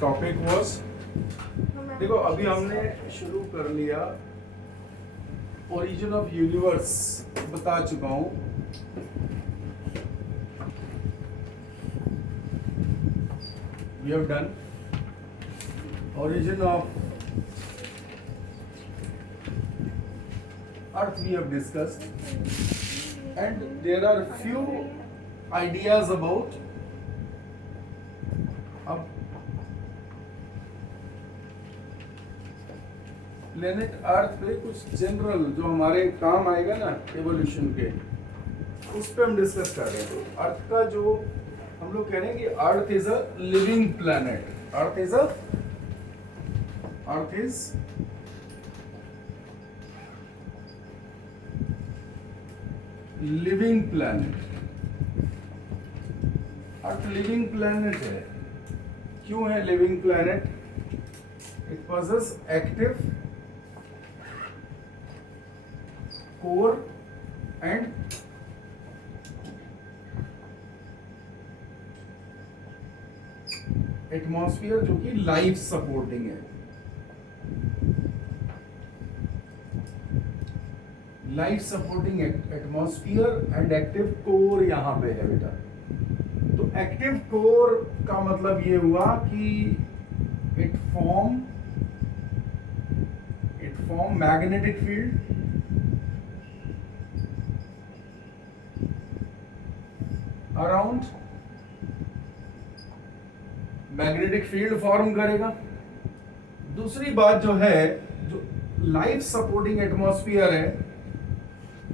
Topic was, देखो अभी हमने शुरू कर लिया ओरिजिन ऑफ यूनिवर्स, बता चुका हूं। We have done origin of earth, we have discussed, and there are few ideas about अब प्लेनेट अर्थ पे कुछ जनरल जो हमारे काम आएगा ना एवोल्यूशन के, उस पे हम डिस्कस कर रहे हैं। तो अर्थ का जो हम लोग कह रहे हैं कि earth is a living planet, earth is living planet. Earth living planet है। क्यों है living planet? It possess active core and atmosphere जो कि लाइफ सपोर्टिंग है। Life supporting atmosphere and active core यहां पे है बेटा। तो एक्टिव कोर का मतलब ये हुआ कि it form magnetic field around, magnetic field form करेगा। दूसरी बात जो है, जो लाइफ सपोर्टिंग एटमॉस्फेयर है,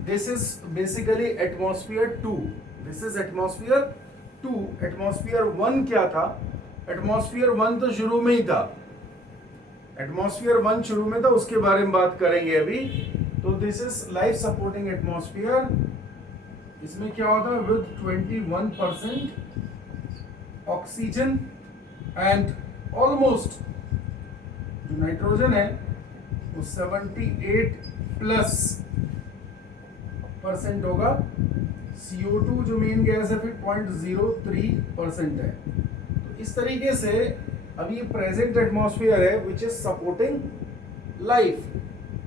this is basically atmosphere 2। This is atmosphere 2। Atmosphere 1 क्या था? एटमॉस्फेयर 1 तो शुरू में ही था। एटमॉस्फेयर 1 शुरू में था, उसके बारे में बात करेंगे अभी। तो this is life supporting atmosphere. इसमें क्या होता है? विद 21% ऑक्सीजन एंड ऑलमोस्ट जो नाइट्रोजन है वो 78+ % होगा। CO2 जो मेन गैस है फिर 0.03% है। तो इस तरीके से अभी प्रेजेंट एटमॉस्फेयर है विच इज सपोर्टिंग लाइफ,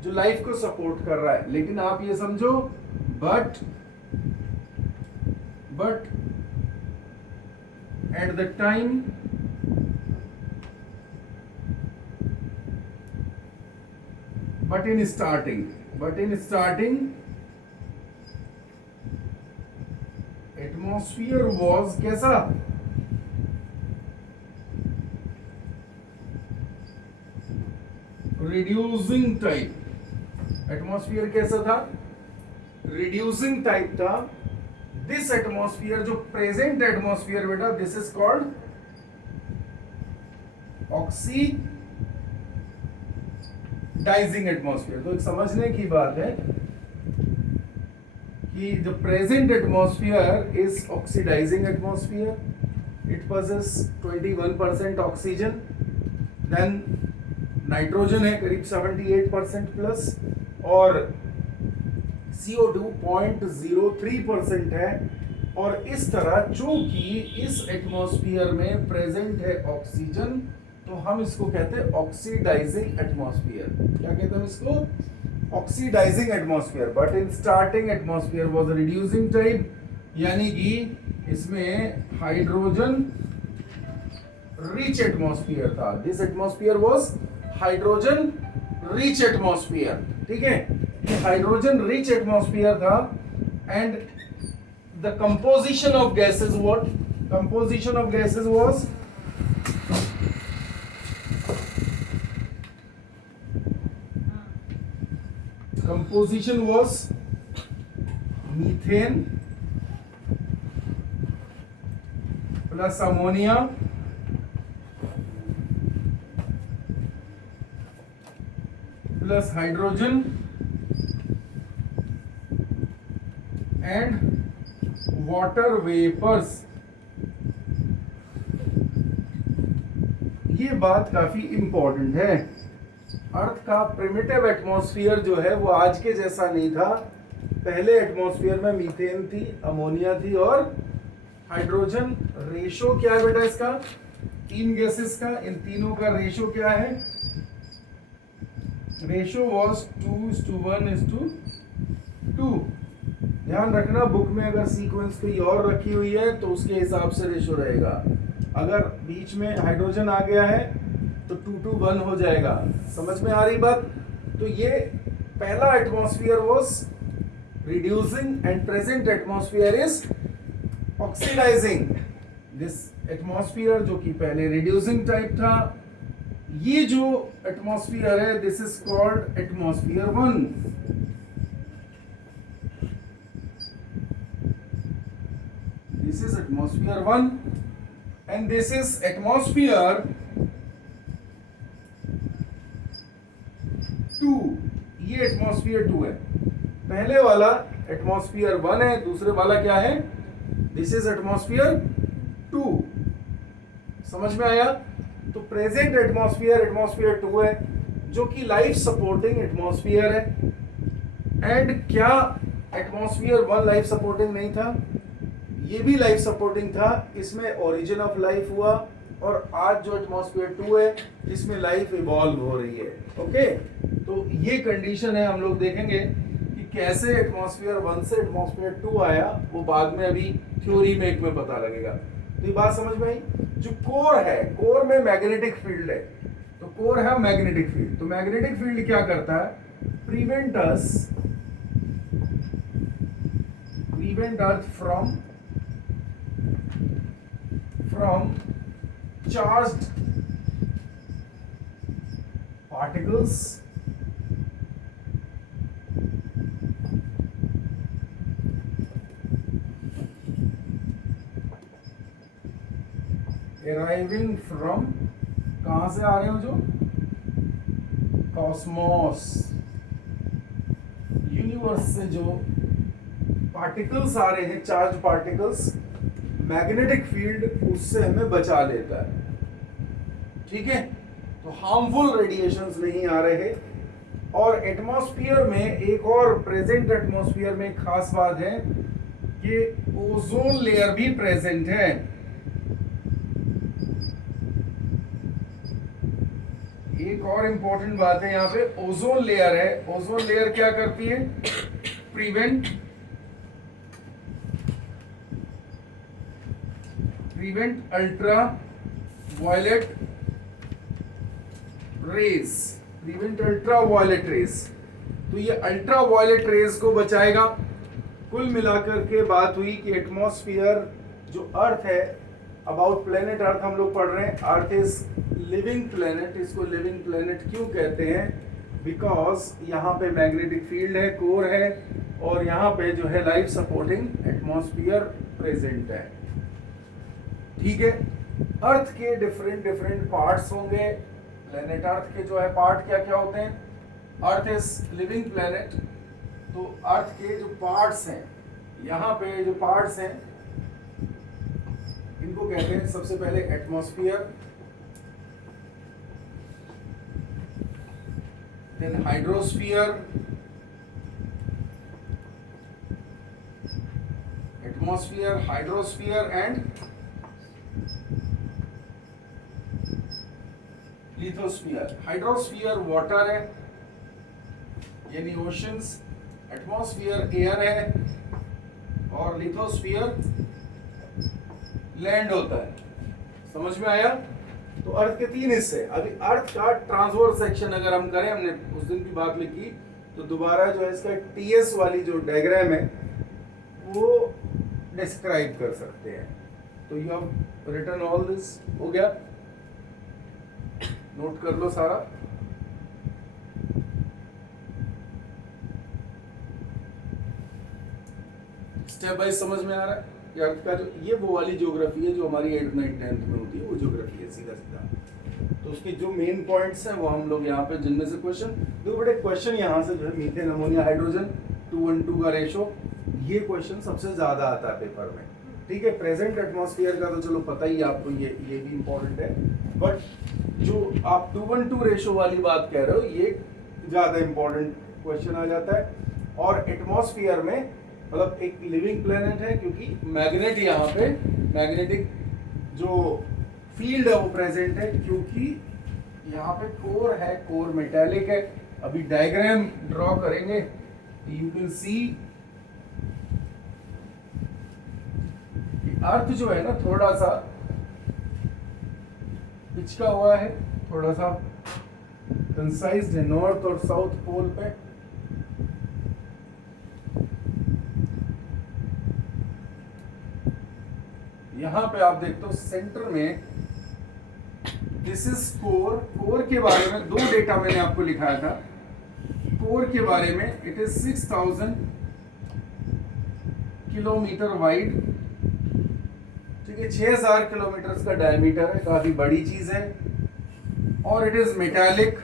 जो लाइफ को सपोर्ट कर रहा है। लेकिन आप ये समझो, but at the time But in starting, atmosphere was कैसा? Reducing type। एटमॉस्फेयर कैसा था? रिड्यूसिंग टाइप था। दिस एटमॉस्फेयर जो प्रेजेंट एटमॉस्फेयर बेटा, this is called oxidising atmosphere. तो एक समझने की बात है कि the present atmosphere is oxidising atmosphere. It possess 21% oxygen, then nitrogen है करीब 78% प्लस, और CO2 0.03% है। और इस तरह चूंकि इस एटमॉस्फेयर में प्रेजेंट है ऑक्सीजन, तो हम इसको कहते हैं ऑक्सीडाइजिंग एटमॉस्फेयर। क्या कहते हैं हम इसको? Oxidising atmosphere. But in starting atmosphere was reducing type, यानी कि इसमें हाइड्रोजन रिच एटमॉस्फेयर था। This atmosphere was hydrogen rich atmosphere. ठीक है, ये हाइड्रोजन रिच एटमॉस्फेयर था। And the composition of gases, what composition of gases was? Composition was methane plus ammonia plus hydrogen and water vapors। ये बात काफी important है। अर्थ का प्रिमिटिव एटमॉस्फेयर जो है वो आज के जैसा नहीं था। पहले एटमॉस्फेयर में मीथेन थी, अमोनिया थी और हाइड्रोजन। रेशो क्या है बेटा इसका? तीन गैसेस का, इन तीनों का रेशो क्या है? Ratio was 2:1:2। ध्यान रखना, बुक में अगर सीक्वेंस कोई और रखी हुई है तो उसके हिसाब से रेशो रहेगा। अगर बीच में हाइड्रोजन आ गया है तो 2:1 हो जाएगा। समझ में आ रही बात? तो ये पहला atmosphere was reducing and present atmosphere is oxidising. This atmosphere जो कि पहले रिड्यूसिंग टाइप था, ये जो एटमॉस्फेयर है this is called atmosphere 1। This is atmosphere 1 and this is atmosphere 2। ये एटमॉस्फेयर 2 है। पहले वाला एटमॉस्फेयर 1 है, दूसरे वाला क्या है? This is atmosphere 2। समझ में आया? तो प्रेजेंट एटमॉस्फेयर एटमॉस्फेयर 2 है, जो कि लाइफ सपोर्टिंग एटमॉस्फेयर है। एंड क्या एटमॉस्फेयर 1 लाइफ सपोर्टिंग नहीं था? ये भी लाइफ सपोर्टिंग था। इसमें ओरिजिन ऑफ लाइफ हुआ, और आज जो एटमॉस्फेयर 2 है इसमें लाइफ इवॉल्व हो रही है। ओके, तो ये कंडीशन है। हम लोग देखेंगे कि कैसे एटमॉस्फेयर 1 से एटमॉस्फेयर 2 आया, वो बाद में अभी थ्योरी में पता लगेगा। तो ये बात समझ में आई? जो कोर है, कोर में मैग्नेटिक फील्ड है, तो कोर है मैग्नेटिक फील्ड। तो मैग्नेटिक फील्ड क्या करता है? Prevent earth from charged particles arriving from, कहां से आ रहे हो? जो कॉस्मोस, यूनिवर्स से जो पार्टिकल्स आ रहे हैं, चार्ज पार्टिकल्स, मैग्नेटिक फील्ड उससे हमें बचा लेता है। ठीक है, तो हार्मफुल रेडिएशंस नहीं आ रहे। और एटमॉस्फेयर में एक और, प्रेजेंट एटमॉस्फेयर में खास बात है कि ओजोन लेयर भी प्रेजेंट है। एक और इंपॉर्टेंट बात है, यहाँ पे ओजोन लेयर है। ओजोन लेयर क्या करती है? Prevent ultra violet rays, prevent ultra violet rays. तो ये अल्ट्रा वायलेट रेज को बचाएगा। कुल मिलाकर के बात हुई कि एटमॉस्फेयर जो अर्थ है, अबाउट प्लेनेट अर्थ हम लोग पढ़ रहे हैं। Earth is living planet. इसको लिविंग प्लेनेट क्यों कहते हैं? बिकॉज यहाँ पे मैग्नेटिक फील्ड है, कोर है, और यहाँ पे जो है लाइफ सपोर्टिंग एटमॉस्फेयर प्रेजेंट है। ठीक है, अर्थ के डिफरेंट पार्ट्स होंगे। प्लेनेट अर्थ के जो है पार्ट क्या क्या होते हैं? अर्थ इज लिविंग प्लेनेट, तो अर्थ के जो पार्ट्स हैं, यहाँ पे जो पार्ट्स हैं इनको कहते हैं सबसे पहले atmosphere, then hydrosphere, atmosphere, hydrosphere and lithosphere. Hydrosphere water है, यानी ओशंस, एटमॉस्फेयर एयर है, और लिथोस्फीयर लैंड होता है। समझ में आया? तो अर्थ के तीन हिस्से। अभी अर्थ का ट्रांसवर्स सेक्शन अगर हम करें, हमने उस दिन की बात लिखी, तो दोबारा जो है इसका टीएस वाली जो डायग्राम है वो डिस्क्राइब कर सकते हैं। तो you have written all this. हो गया? नोट कर लो सारा। स्टेप बाय समझ में आ रहा है कि अर्थ का जो ये वो वाली ज्योग्राफी है जो हमारी 8th 9th 10th में होती है, वो ज्योग्राफी है सीधा सीधा। तो उसके जो मेन पॉइंट्स हैं वो हम लोग यहाँ पे, जिनमें से क्वेश्चन दो बड़े क्वेश्चन यहाँ से जो है मीथेन अमोनिया हाइड्रोजन 2:1:2 का रेशो, ये क्वेश्चन सबसे ज्यादा आता है पेपर में। ठीक है, प्रेजेंट एटमॉस्फेयर का तो चलो पता ही आपको, ये भी इंपॉर्टेंट है, बट जो आप 2:1:2 रेशो वाली बात कह रहे हो ये ज्यादा इंपॉर्टेंट क्वेश्चन आ जाता है। और एटमॉस्फेयर में मतलब एक लिविंग प्लेनेट है, क्योंकि मैग्नेट यहाँ पे, मैग्नेटिक जो फील्ड है वो प्रेजेंट है, क्योंकि यहाँ पे कोर है, कोर मेटेलिक है। अभी डायग्राम ड्रॉ करेंगे, यू कैन सी अर्थ जो है ना थोड़ा सा पिचका हुआ है, थोड़ा सा कंसाइज्ड है नॉर्थ और साउथ पोल पे। यहां पे आप देखते हो सेंटर में दिस इज कोर। कोर के बारे में 2 डेटा मैंने आपको लिखाया था। कोर के बारे में इट इज 6000 किलोमीटर वाइड, ठीक है, 6000 किलोमीटर का डायमीटर है, काफी बड़ी चीज है। और इट इज मेटालिक,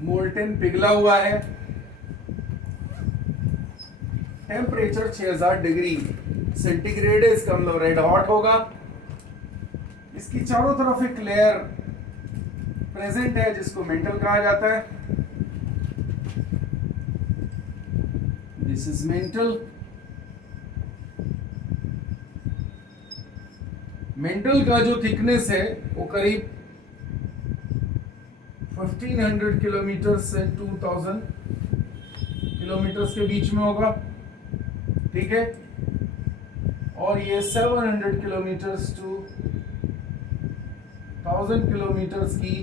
मोल्टेन पिघला हुआ है। टेम्परेचर 6000 डिग्री सेंटीग्रेड है, इसका मतलब रेड हॉट होगा। इसकी चारों तरफ एक लेयर प्रेजेंट है जिसको मेंटल कहा जाता है। This is mental. मेंटल का जो थिकनेस है वो करीब 1500 किलोमीटर से 2000 किलोमीटर के बीच में होगा, ठीक है। और ये 700 किलोमीटर टू 1000 किलोमीटर की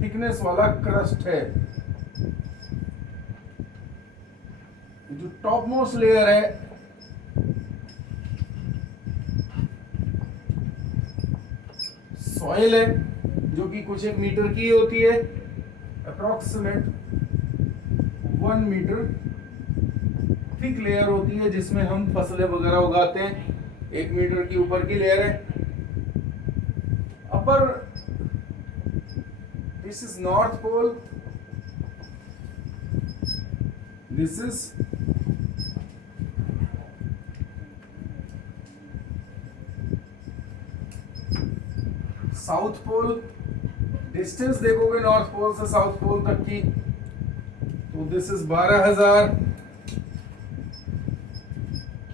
थिकनेस वाला क्रस्ट है। जो टॉप मोस्ट लेयर है सॉइल है, जो कि कुछ 1 मीटर की होती है, अप्रोक्सीमेट 1 मीटर थिक लेयर होती है जिसमें हम फसलें वगैरह उगाते हैं। 1 मीटर की ऊपर की लेयर है। Upper this is north pole, this is south pole. Distance देखोगे नॉर्थ पोल से साउथ पोल तक की, तो दिस इज 12000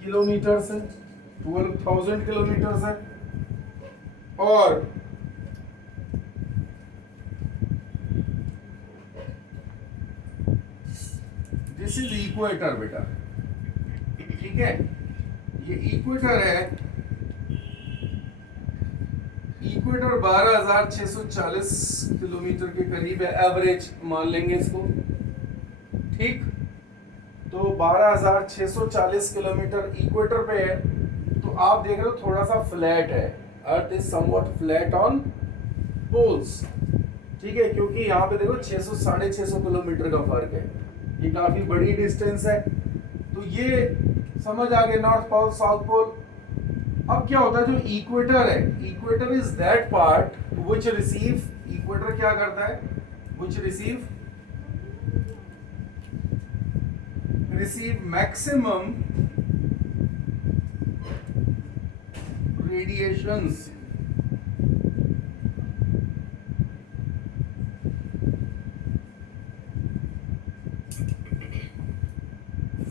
किलोमीटर से 12,000 किलोमीटर है। और दिस इज इक्वेटर बेटा, ठीक है। ये इक्वेटर है। इक्वेटर 12640 किलोमीटर के करीब है, एवरेज मान लेंगे इसको, ठीक। तो 12640 किलोमीटर इक्वेटर पे है। तो आप देख रहे हो थोड़ा सा फ्लैट है, earth is somewhat flat on poles, ठीक है, क्योंकि यहाँ पे देखो 600 650 किलोमीटर का फर्क है, ये काफी बड़ी डिस्टेंस है। तो ये समझ आ गया नॉर्थ पोल साउथ पोल। अब क्या होता है, जो इक्वेटर है, equator is that part which receive, equator क्या करता है, which receive maximum radiations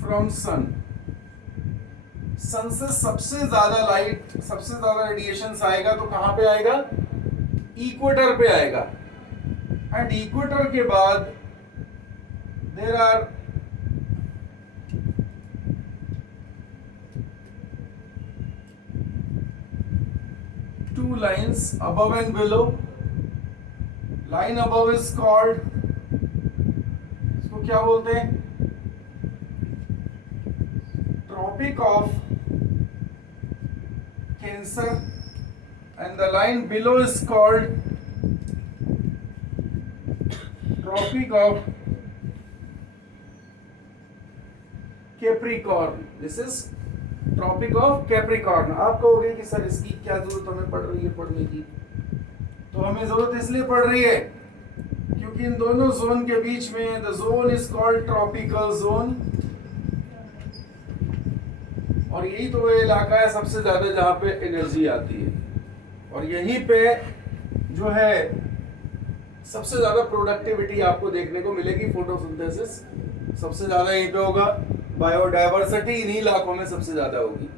from sun। सन से सबसे ज्यादा लाइट, सबसे ज्यादा रेडिएशन आएगा तो कहां पे आएगा, इक्वेटर पे आएगा। एंड इक्वेटर के बाद there are two lines above and below। Line above is called, इसको क्या बोलते हैं, Tropic of Cancer, and the line below is called Tropic of Capricorn। This is tropic of Capricorn. आप कहोगे कि सर इसकी क्या जरूरत हमें पड़ रही है पढ़ने की, तो हमें जरूरत इसलिए पड़ रही है क्योंकि इन दोनों जोन के बीच में the zone is called tropical zone. और यही तो वो इलाका है सबसे ज्यादा जहां पे एनर्जी आती है, और यहीं पे जो है सबसे ज्यादा प्रोडक्टिविटी आपको देखने को मिलेगी। फोटोसिंथेसिस सबसे ज्यादा यहीं पे होगा। बायोडाइवर्सिटी इन्हीं इलाकों में सबसे ज्यादा होगी।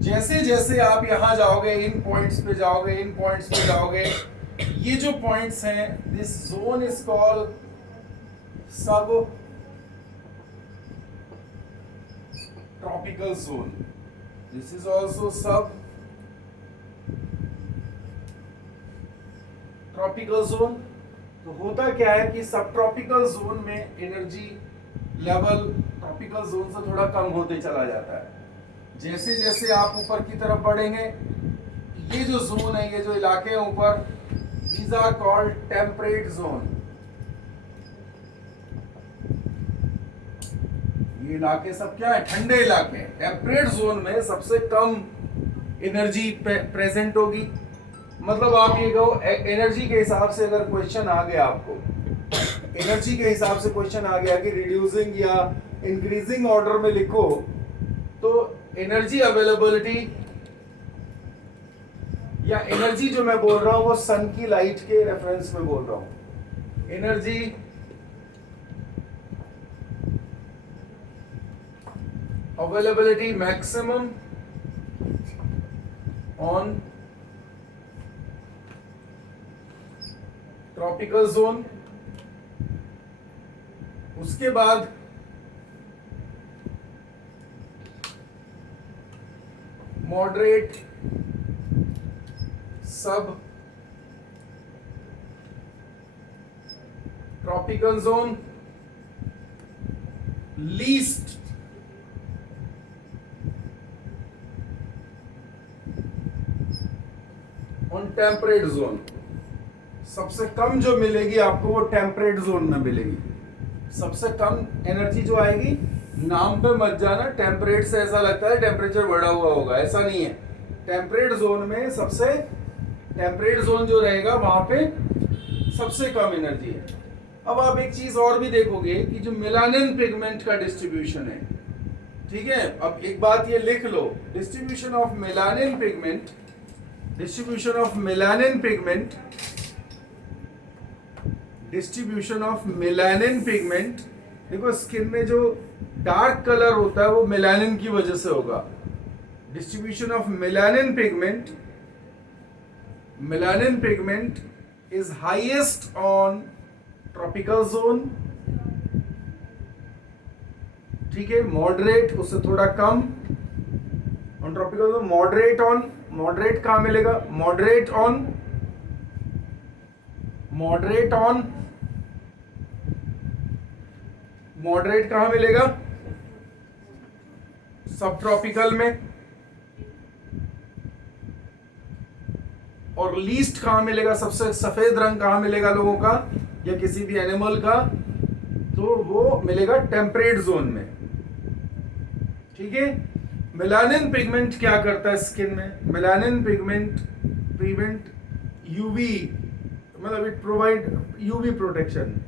जैसे जैसे आप यहां जाओगे, इन पॉइंट्स पे जाओगे, इन पॉइंट्स पे जाओगे, ये जो पॉइंट्स हैं, दिस जोन इज कॉल्ड सब tropical zone, this is also सब ट्रॉपिकल जोन। तो होता क्या है कि सब ट्रॉपिकल जोन में एनर्जी लेवल ट्रॉपिकल जोन से थोड़ा कम होते चला जाता है। जैसे जैसे आप ऊपर की तरफ बढ़ेंगे, ये जो जोन है, ये जो इलाके हैं ऊपर, these are called temperate zone. ये इलाके सब क्या है? ठंडे इलाके हैं। टेम्परेट जोन में सबसे कम एनर्जी प्रेजेंट होगी। मतलब आप ये कहो, एनर्जी के हिसाब से अगर क्वेश्चन आ गया आपको, एनर्जी के हिसाब से क्वेश्चन आ गया कि रिड्यूसिंग या इंक्रीजिंग ऑर्डर में लिखो, तो एनर्जी अवेलेबिलिटी या एनर्जी जो मैं बोल रहा हूं वो सन की लाइट के रेफरेंस में बोल रहा हूं। Energy availability maximum on tropical zone. उसके बाद मॉडरेट सब tropical zone, least on temperate zone. सबसे कम जो मिलेगी आपको वो टेम्परेट जोन में मिलेगी। सबसे कम एनर्जी जो आएगी, नाम पे मत जाना, टेम्परेट से ऐसा लगता है टेम्परेचर बढ़ा हुआ होगा, ऐसा नहीं है। टेम्परेट जोन में सबसे टेम्परेट जोन जो रहेगा वहां पे सबसे कम एनर्जी है। अब आप एक चीज और भी देखोगे कि जो मेलानिन पिगमेंट का डिस्ट्रीब्यूशन है, ठीक है। अब एक बात ये लिख लो, distribution of melanin pigment, distribution of melanin pigment, distribution of melanin pigment. देखो स्किन में जो डार्क कलर होता है वो मेलानिन की वजह से होगा। Distribution of melanin pigment, melanin pigment is highest on tropical zone, ठीक है। मॉडरेट उससे थोड़ा come on tropical zone. Moderate on, moderate कहां मिलेगा? Moderate on, moderate on, moderate कहां मिलेगा? सब ट्रॉपिकल में। और लीस्ट कहां मिलेगा? सबसे सफेद रंग कहां मिलेगा लोगों का या किसी भी एनिमल का? तो वो मिलेगा टेम्परेट जोन में, ठीक है। मेलानिन पिगमेंट क्या करता है स्किन में? मेलानिन पिगमेंट प्रिवेंट यूवी, मतलब इट प्रोवाइड यूवी प्रोटेक्शन।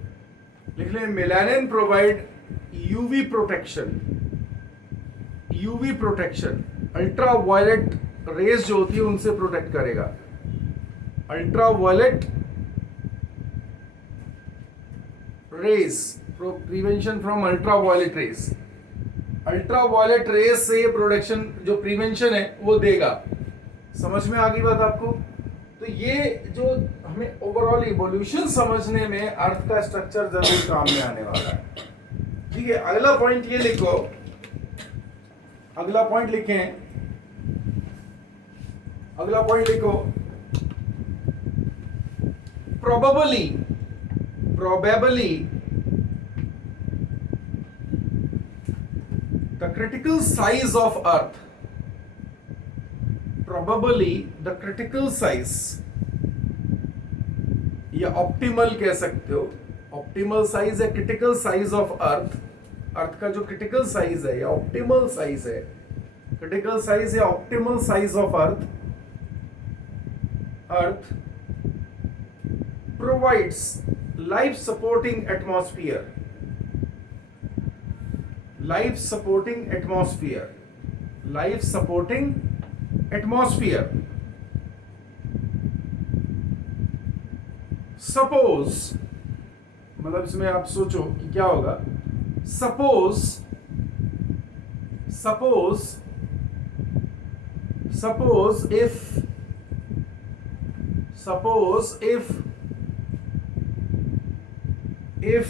लिख लें, melanin provide UV protection, UV protection. Ultra violet rays जो होती है उनसे प्रोटेक्ट करेगा। Ultra violet rays, prevention from ultra violet rays. Ultra violet rays से ये प्रोटेक्शन जो प्रिवेंशन है वो देगा। समझ में आ गई बात आपको? तो ये जो हमें ओवरऑल इवोल्यूशन समझने में अर्थ का स्ट्रक्चर जरूर काम में आने वाला है, ठीक है। अगला पॉइंट ये लिखो, अगला पॉइंट लिखें, अगला पॉइंट लिखो, probably, probably the critical size of earth, probably the critical size या ऑप्टिमल कह सकते हो, ऑप्टिमल साइज है क्रिटिकल साइज ऑफ अर्थ। अर्थ का जो क्रिटिकल साइज है या ऑप्टिमल साइज है, क्रिटिकल साइज या optimal size of earth, earth provides life supporting atmosphere, life supporting atmosphere, life supporting atmosphere. Suppose, मतलब इसमें आप सोचो कि क्या होगा। Suppose suppose if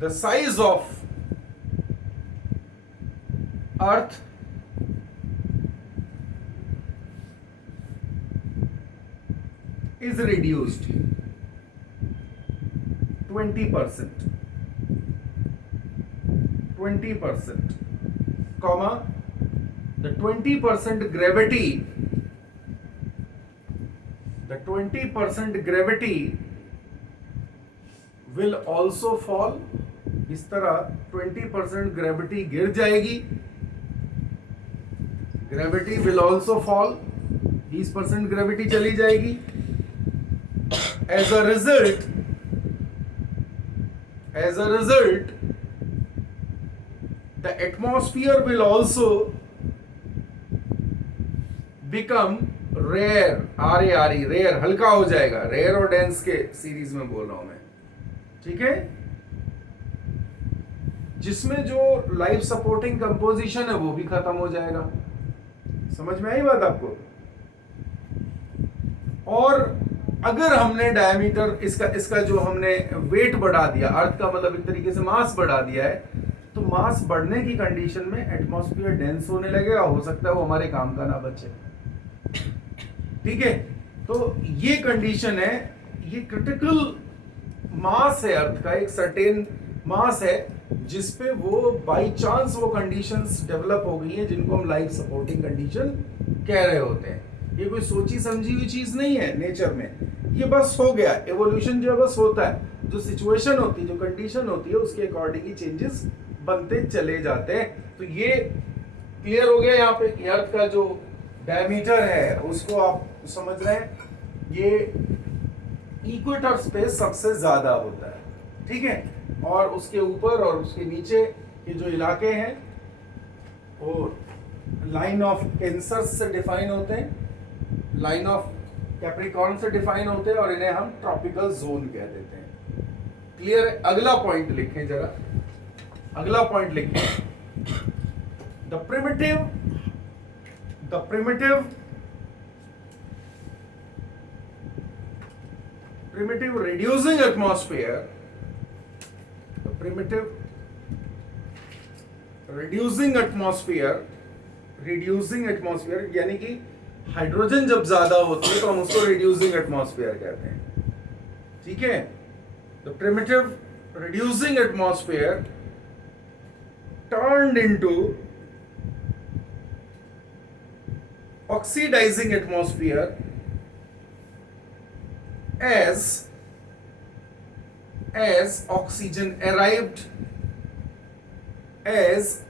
the size of earth is reduced 20%, comma, the 20% gravity will also fall. इस तरह 20% gravity गिर जाएगी, gravity will also fall, 20% gravity चली जाएगी. As a result, the atmosphere will also become rare, rare, हल्का हो जाएगा. Rare और डेंस के सीरीज में बोल रहा हूं मैं, ठीक है, जिसमें जो लाइफ सपोर्टिंग कंपोजिशन है वो भी खत्म हो जाएगा. समझ में आई बात आपको? और अगर हमने डायमीटर इसका जो हमने वेट बढ़ा दिया, अर्थ का मतलब एक तरीके से मास बढ़ा दिया है, तो मास बढ़ने की कंडीशन में एटमॉस्फेयर डेंस होने लगेगा. हो सकता है वो हमारे काम का ना बचे. ठीक है, तो ये कंडीशन है, ये क्रिटिकल मास है अर्थ का, एक सर्टेन मास है जिसपे वो बाई चांस वो कंडीशंस डेवलप हो गई हैं जिनको हम लाइफ सपोर्टिंग कंडीशन कह रहे होते हैं. ये कोई सोची समझी हुई चीज नहीं है नेचर में, ये बस हो गया. एवोल्यूशन जो बस होता है, जो सिचुएशन होती है, जो कंडीशन होती है, उसके अकॉर्डिंग ही चेंजेस बनते चले जाते हैं. तो ये क्लियर हो गया. यहाँ पे अर्थ का जो डायमीटर है उसको आप समझ रहे हैं, ये इक्वेटर स्पेस सबसे ज्यादा होता है, ठीक है, और उसके ऊपर और उसके नीचे के जो इलाके हैं वो लाइन ऑफ कैंसर से डिफाइन होते हैं, लाइन ऑफ कैप्रिकॉर्न से डिफाइन होते हैं, और इन्हें हम ट्रॉपिकल जोन कह देते हैं. क्लियर है? अगला पॉइंट लिखें जरा, अगला पॉइंट लिखें. The primitive reducing atmosphere, the primitive reducing atmosphere यानी कि हाइड्रोजन जब ज्यादा होती है तो हम उसको रिड्यूसिंग एटमॉस्फेयर कहते हैं. ठीक है, the primitive reducing atmosphere turned into oxidizing atmosphere as oxygen arrived as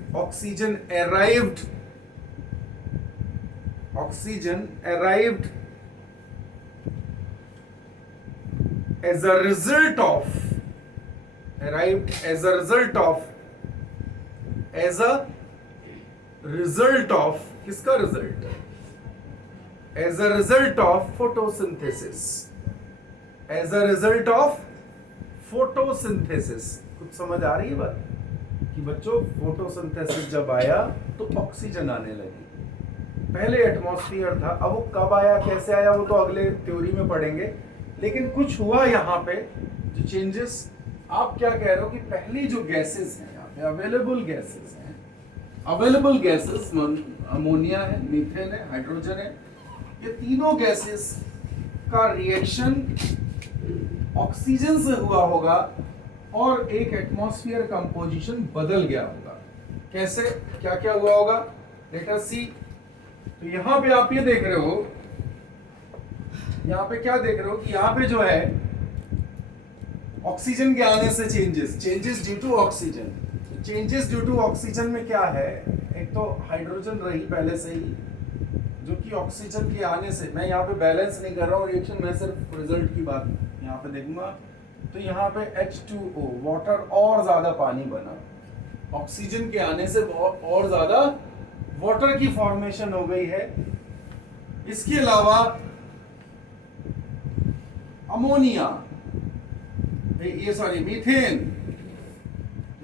a result of किसका result? As a result of photosynthesis. कुछ समझ आ रही है बात कि बच्चों, फोटोसिंथेसिस जब आया तो ऑक्सीजन आने लगी. पहले एटमॉस्फेयर था, अब वो कब आया, कैसे आया, वो तो अगले थ्योरी में पढ़ेंगे. लेकिन कुछ हुआ यहाँ पे जो चेंजेस. आप क्या कह रहे हो कि पहली जो गैसेस हैं यहाँ पे, अवेलेबल गैसेस अमोनिया है, मीथेन है, हाइड्रोजन है, ये तीनों गैसेस का रिएक्शन ऑक्सीजन से हुआ होगा और एक एटमॉस्फेयर कंपोजिशन बदल गया होगा. कैसे, क्या क्या हुआ होगा, लेट अस सी. तो यहां पे आप ये देख रहे हो, यहां पे क्या देख रहे हो कि यहां पे जो है ऑक्सीजन के आने से changes due to oxygen. Changes due to oxygen में क्या है, एक तो हाइड्रोजन रही पहले से ही, जो कि ऑक्सीजन के आने से, मैं यहाँ पे बैलेंस नहीं कर रहा हूँ रिएक्शन, मैं सिर्फ रिजल्ट की बात यहाँ पे देखूंगा. तो यहाँ पे H2O वाटर और ज्यादा पानी बना, ऑक्सीजन के आने से और ज्यादा वाटर की फॉर्मेशन हो गई है. इसके अलावा अमोनिया, ये सॉरी मीथेन,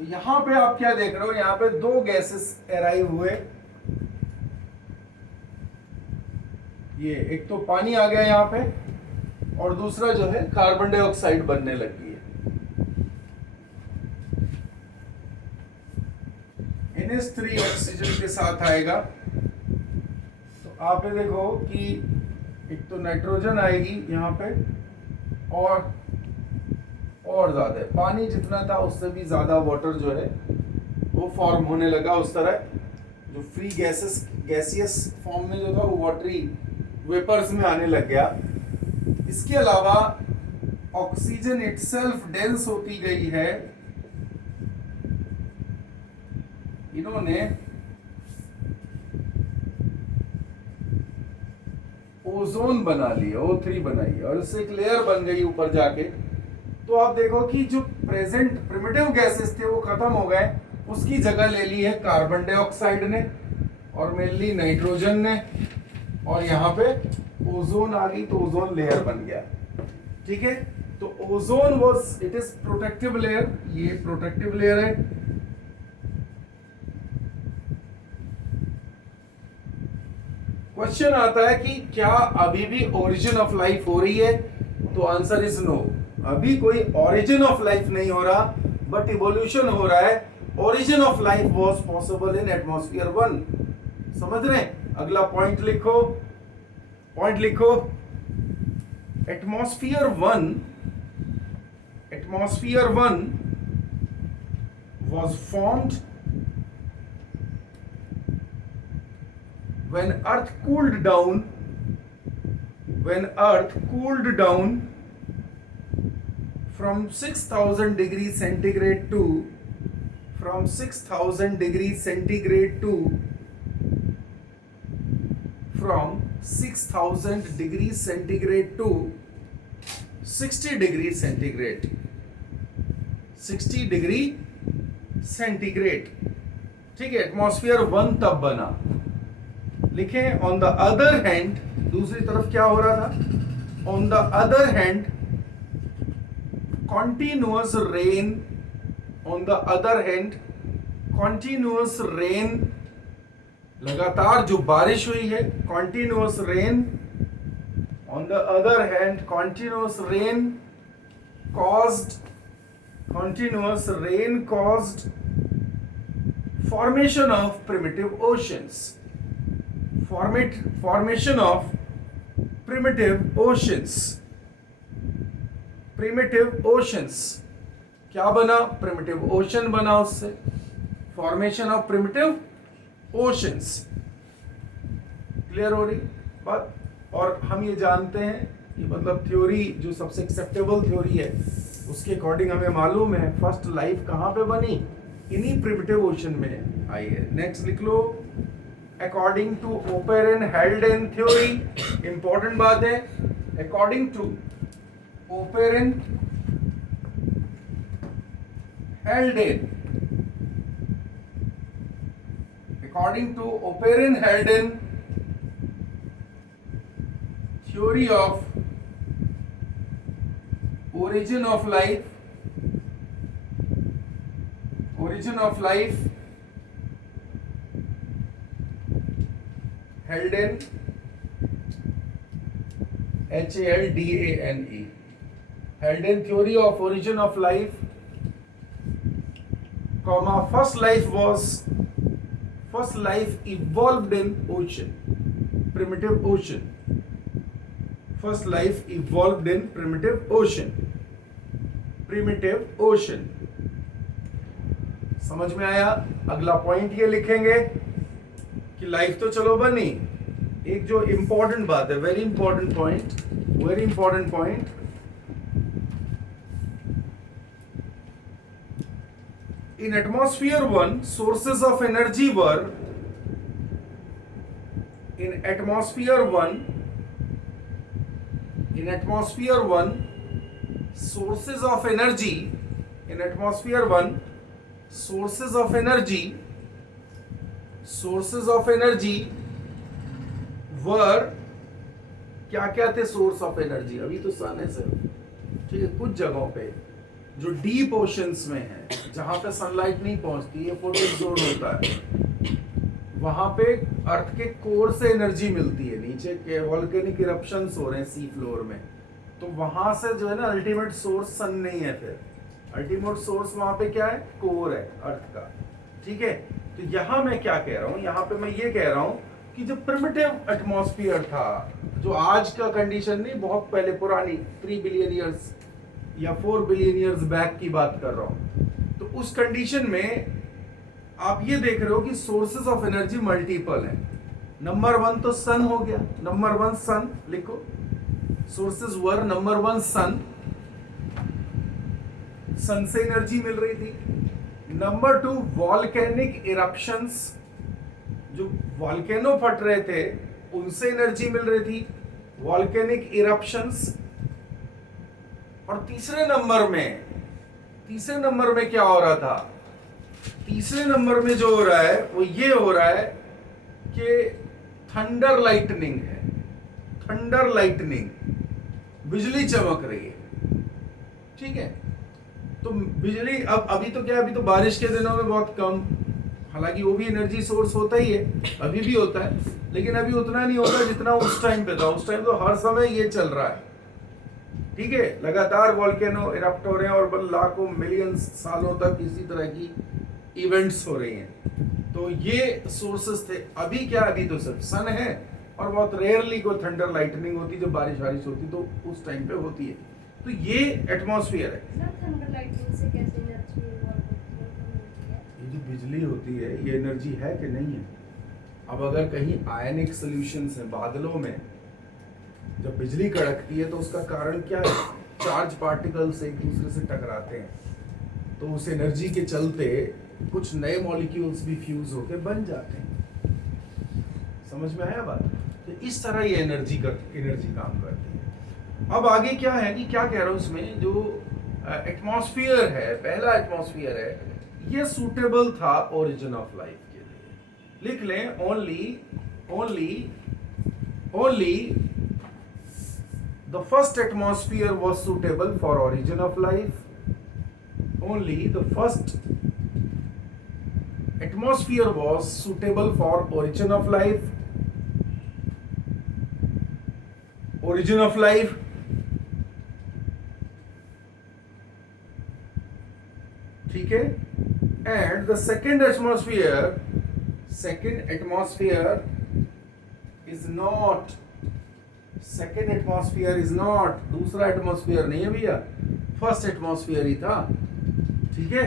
यहां पे आप क्या देख रहे हो, यहां पे दो गैसेस अराइव हुए, ये एक तो पानी आ गया यहां पे, और दूसरा जो है कार्बन डाइऑक्साइड बनने लगी है। NH3 ऑक्सीजन के साथ आएगा, तो आप ये देखो कि एक तो नाइट्रोजन आएगी यहाँ पे, और ज्यादा है, पानी जितना था उससे भी ज्यादा वाटर जो है वो फॉर्म होने लगा। उस तरह जो फ्री गैसियस फॉर्म में जो था वो वाटरी वेपर्स में आने लग गया। इसके अलावा ऑक्सीजन इटसेल्फ डेंस होती गई है। इन्होंने ओजोन बना लिया, O3 बनाई, और उससे एक लेयर बन गई ऊपर जाके। तो आप देखो कि जो प्रेजेंट प्रिमिटिव गैसेस थे वो खत्म हो गए, उसकी जगह ले ली है कार्बन डाइऑक्साइड ने और मेनली नाइट्रोजन ने, और यहाँ पे ओजोन आ गई, तो ओजोन लेयर बन गया। ठीक है, तो ozone was it is protective layer, ये प्रोटेक्टिव लेयर है। क्वेश्चन आता है कि क्या अभी भी ओरिजिन ऑफ लाइफ हो रही है, तो आंसर इज नो। अभी कोई ओरिजिन ऑफ लाइफ नहीं हो रहा, बट इवोल्यूशन हो रहा है। Origin of life was possible in atmosphere 1। समझ रहे हैं? अगला पॉइंट लिखो, atmosphere 1 was formed when earth cooled down from 6000 degrees centigrade to 6000 degrees centigrade to 60 degrees centigrade 60 degree centigrade. ठीक है, एटमॉस्फेयर 1 तब बना। लिखें, ऑन द अदर हैंड, दूसरी तरफ क्या हो रहा था? On the other hand continuous rain, लगातार जो बारिश हुई है, continuous rain, on the other hand continuous rain caused formation of primitive oceans. Formation of primitive oceans. क्या बना? primitive ocean बना उससे, formation of primitive oceans। Clear हो रही बात? और हम ये जानते हैं कि मतलब थ्योरी जो सबसे एक्सेप्टेबल थ्योरी है उसके अकॉर्डिंग हमें मालूम है फर्स्ट लाइफ कहां पे बनी, इन्हीं प्रिमिटिव ओशन में आई है। नेक्स्ट लिख लो, according to Oparin Haldane theory, important बात है, according to Oparin Haldane theory of origin of life, Haldane, Haldane, Haldane theory of origin of life, first life evolved in ocean, primitive ocean. First life evolved in primitive ocean। समझ में आया? अगला point ये लिखेंगे कि life तो चलो बनी, एक जो इंपॉर्टेंट बात है, very important point, in atmosphere 1 sources of energy were, in atmosphere 1 sources of energy were, क्या क्या थे सोर्स ऑफ एनर्जी? अभी तो सन है सर, ठीक है, कुछ जगहों पे जो डीप ओशंस में है, जहां पे सनलाइट नहीं पहुंचती, ये फोटो जोन होता है, वहां पे अर्थ के कोर से एनर्जी मिलती है। नीचे के वॉल्केनिक इरप्शंस हो रहे हैं सी फ्लोर में, तो वहां से जो है ना अल्टीमेट सोर्स सन नहीं है, फिर अल्टीमेट सोर्स वहां पे क्या है, कोर है अर्थ का। ठीक है, तो यहां मैं क्या कह रहा हूं, यहां पे मैं ये कह रहा हूं कि जो प्रिमिटिव एटमॉस्फेयर था, जो आज का कंडीशन नहीं, बहुत पहले पुरानी 3 बिलियन ईयर्स या 4 बिलियन ईयर्स बैक की बात कर रहा हूं, तो उस कंडीशन में आप ये देख रहे हो कि सोर्सेस ऑफ एनर्जी मल्टीपल है। नंबर 1 तो सन हो गया, नंबर 1 सन लिखो, सोर्सेस वर नंबर 1 सन, सन से एनर्जी मिल रही थी। नंबर 2 वॉल्केनिक इरप्शंस, जो वॉल्केनो फट रहे थे उनसे एनर्जी मिल रही थी, वॉल्केनिक इरप्शंस। और तीसरे नंबर में क्या हो रहा था, तीसरे नंबर में जो हो रहा है वो ये हो रहा है कि थंडर लाइटनिंग है, थंडर लाइटनिंग, बिजली चमक रही है। ठीक है, तो बिजली अब अभी तो क्या है, अभी तो बारिश के दिनों में बहुत कम, हालांकि वो भी एनर्जी सोर्स होता ही है, अभी भी होता है, लेकिन अभी उतना नहीं होता जितना उस टाइम पे था। उस टाइम तो हर समय ये चल रहा है। ठीक है, लगातार वॉल्केनो इरप्ट हो रहे हैं और लाखों मिलियंस सालों तक इसी तरह की इवेंट्स हो रही हैं। तो ये सोर्सेस थे। अभी क्या, अभी तो सिर्फ सन है और बहुत रेयरली कोई थंडर लाइटनिंग होती, जब बारिश वारिश होती तो उस टाइम पे होती है। तो ये एटमॉस्फेयर है। थंडर लाइटनिंग से कैसे एनर्जी इवॉल्व होती है? ये जो बिजली होती है, ये एनर्जी है कि नहीं है? अब अगर कहीं आयनिक सॉल्यूशंस हैं बादलों में, जब बिजली कड़कती है तो उसका कारण क्या है, चार्ज पार्टिकल्स एक दूसरे से टकराते हैं, तो उस एनर्जी के चलते कुछ नए मॉलिक्यूल्स भी फ्यूज होकर बन जाते हैं। समझ में आया बात? तो इस तरह ये एनर्जी काम करती है। अब आगे क्या है कि क्या कह रहा हूं, इसमें जो एटमॉस्फेयर है, पहला एटमॉस्फेयर है, ये सूटेबल था ओरिजिन ऑफ लाइफ के लिए। लिख लें, only the first atmosphere was suitable for origin of life. Only the first atmosphere was suitable for origin of life. Origin of life. ठीक है, and the second atmosphere is not, दूसरा atmosphere नहीं है भैया, फर्स्ट एटमॉस्फेयर ही था। ठीक है,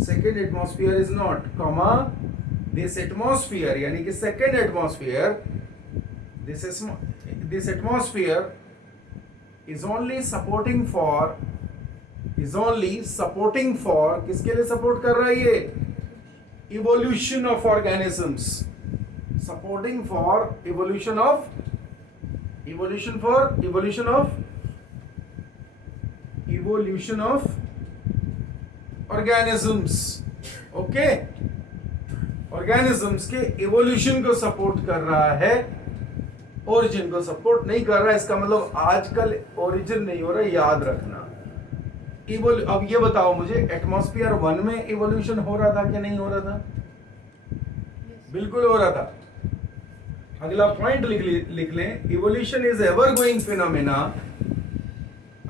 second atmosphere is not, comma, this atmosphere, यानी कि second atmosphere, this atmosphere is only supporting for, किसके लिए सपोर्ट कर रहा है ये? Evolution of organisms, supporting for evolution of organisms. Okay, organisms के इवोल्यूशन को सपोर्ट कर रहा है, ओरिजिन को सपोर्ट नहीं कर रहा है। इसका मतलब आजकल ओरिजिन नहीं हो रहा, याद रखना। अब ये बताओ मुझे, एटमॉस्फेयर 1 में इवोल्यूशन हो रहा था कि नहीं हो रहा था? बिल्कुल हो रहा था। अगला पॉइंट लिख लें, evolution is ever going phenomena.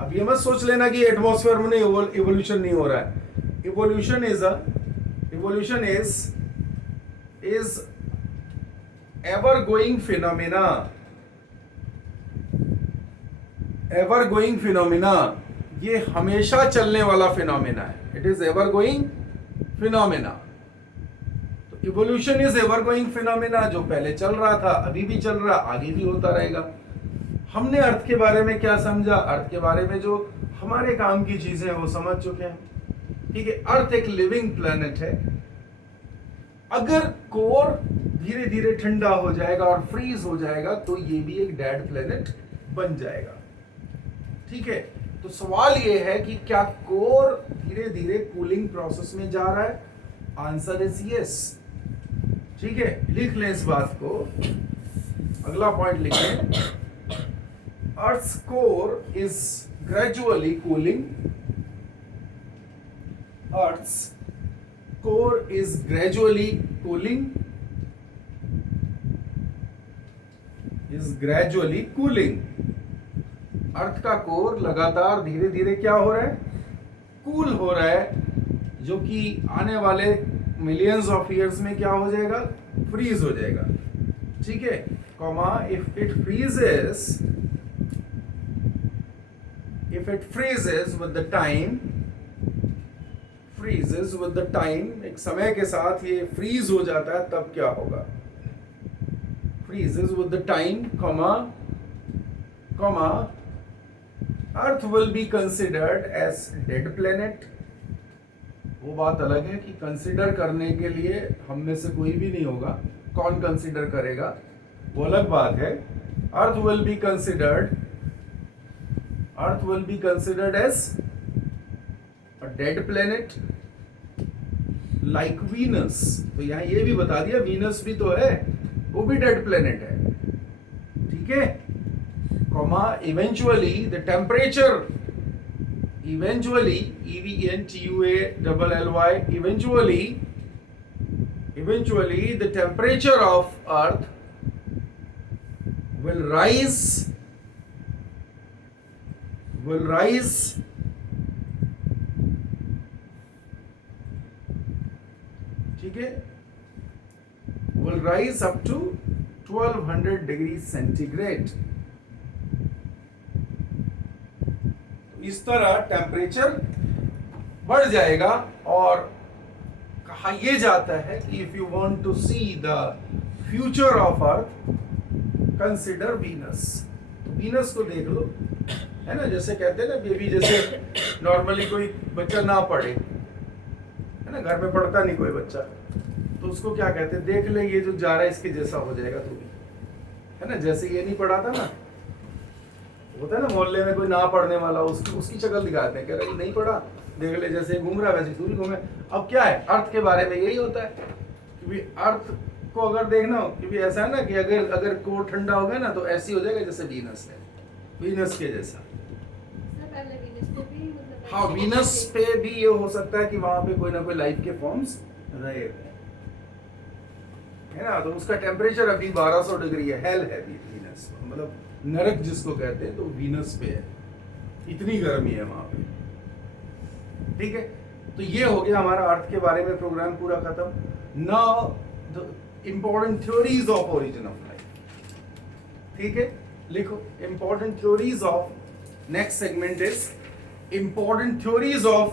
अब ये मत सोच लेना कि एटमॉस्फेयर में इवोल्यूशन नहीं हो रहा है। Evolution is ever going phenomena, ये हमेशा चलने वाला फिनोमेना है। It is ever going phenomena. तो evolution is ever going phenomena, जो पहले चल रहा था, अभी भी चल रहा, आगे भी होता रहेगा। हमने अर्थ के बारे में क्या समझा? अर्थ के बारे में जो हमारे काम की चीजें वो समझ चुके हैं। ठीक है, अर्थ एक लिविंग प्लेनेट है। अगर कोर धीरे धीरे ठंडा हो जाएगा और फ्रीज हो जाएगा तो ये भी एक डेड प्लेनेट बन जाएगा। ठीक है, तो सवाल ये है कि क्या कोर धीरे धीरे कूलिंग प्रोसेस में जा रहा है? Answer is yes. ठीक है, लिख लें इस बात को। अगला पॉइंट लिखें, Earth's core is gradually cooling. Earth's core is gradually cooling. अर्थ का कोर लगातार धीरे धीरे क्या हो रहा है? कूल हो रहा है, जो कि आने वाले मिलियंस ऑफ ईयर्स में क्या हो जाएगा? फ्रीज हो जाएगा। ठीक है, comma if it freezes with the time, एक समय के साथ ये फ्रीज हो जाता है, तब क्या होगा? freezes with the time, comma, Earth will be considered as dead planet. वो बात अलग है कि कंसिडर करने के लिए हम में से कोई भी नहीं होगा, कौन कंसिडर करेगा वो अलग बात है। Earth will be considered as a dead planet like Venus। तो यहाँ ये भी बता दिया, Venus भी तो है, वो भी डेड प्लेनेट है। ठीक है, comma eventually the temperature, eventually the temperature of Earth will rise ठीक है, will rise up to 1200 degrees centigrade। इस तरह टेम्परेचर बढ़ जाएगा, और कहा यह जाता है कि if you want to see the future of earth, consider Venus. तो वीनस को देख लो, है ना, जैसे कहते हैं ना बेबी, जैसे नॉर्मली कोई बच्चा ना पढ़े, है ना, घर में पढ़ता नहीं कोई बच्चा, तो उसको क्या कहते हैं? देख ले, ये जो जा रहा है इसके जैसा हो जाएगा तू भी, है ना। जैसे ये नहीं पढ़ा था ना, होता है ना मोहल्ले में कोई ना पढ़ने वाला, उसकी शक्ल दिखाते हैं, कह रहे नहीं पढ़ा, देख ले जैसे घूम रहा है वैसे तू भी घूमे। अब क्या है, अर्थ के बारे में यही होता है कि अर्थ को अगर देखना हो कि ऐसा है ना कि अगर कोर ठंडा हो गया ना तो ऐसी हो जाएगा जैसे वीनस है, वीनस के जैसा। हाँ, वीनस पे भी ये हो सकता है कि वहां पे कोई ना कोई लाइफ के फॉर्म्स रहे, है ना। तो उसका टेम्परेचर अभी 1200 डिग्री है, हेल है वीनस, मतलब नरक जिसको कहते हैं, तो वीनस पे है, इतनी गर्मी है वहां पे। ठीक है, तो ये हो गया हमारा अर्थ के बारे में प्रोग्राम पूरा खत्म। Now the important theories of origin of life. ठीक है, लिखो important theories of, next segment is important theories of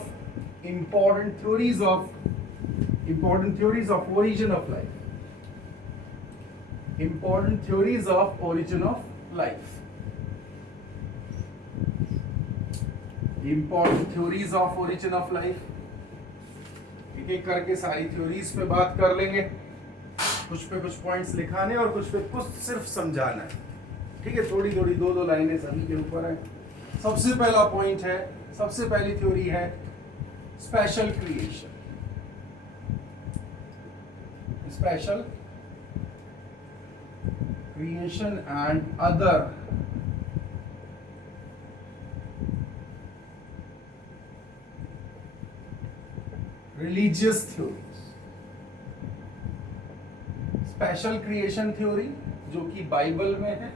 origin of life. Important theories of origin of life. Important theories of origin of life. एक एक करके सारी theories पे बात कर लेंगे, कुछ पे कुछ पॉइंट्स लिखाने और कुछ पे कुछ सिर्फ समझाना है। ठीक है, थोड़ी थोड़ी दो लाइनें सभी के ऊपर है। सबसे पहला पॉइंट है, सबसे पहली थ्योरी है special creation. Special creation and other religious theories। Special creation theory जो कि बाइबल में है,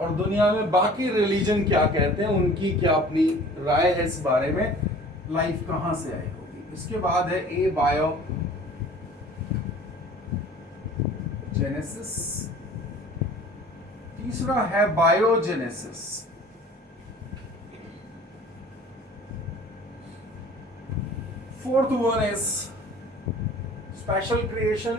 और दुनिया में बाकी रिलीजन क्या कहते हैं, उनकी क्या अपनी राय है इस बारे में, लाइफ कहां से आई होगी। इसके बाद है ए बायोजेनेसिस, तीसरा है biogenesis, fourth one is special creation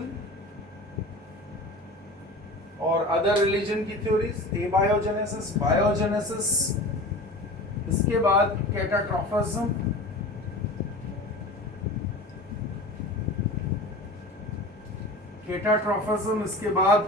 और अदर रिलीजन की थ्योरीज। ए बायोजेनेसिस, इसके बाद कैटाट्रॉफिज्म, इसके बाद